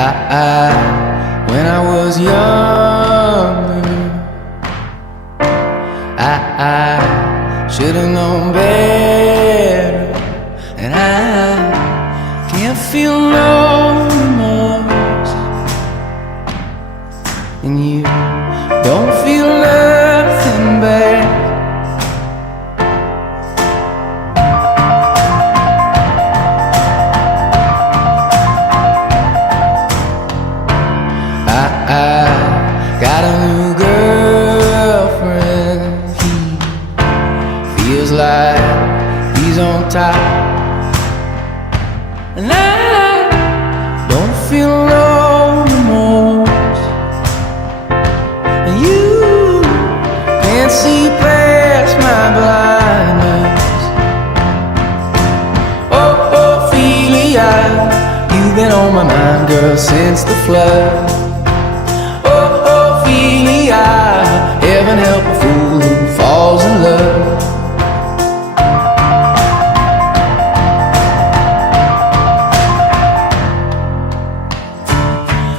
When I was younger, I should've known better, and I can't feel no remorse, and you don't feel nothing bad. I got a new girlfriend. He feels like he's on top, and I don't feel no remorse. And you can't see past my blindness. Oh, Ophelia, you've been on my mind, girl, since the flood. Heaven help a fool who falls in love.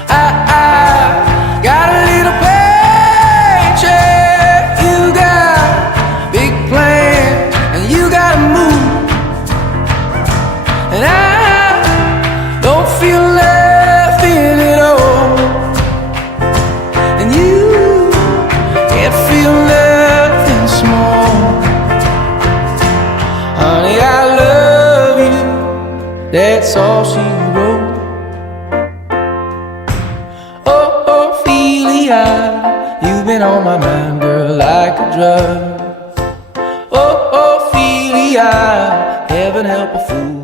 I got a little paycheck, you got big plans, and you gotta move, and I don't feel nothing at all, and you feel nothing small. Honey, I love you, that's all she wrote. Oh, Ophelia, you've been on my mind, girl, like a drug. Oh, Ophelia, heaven help a fool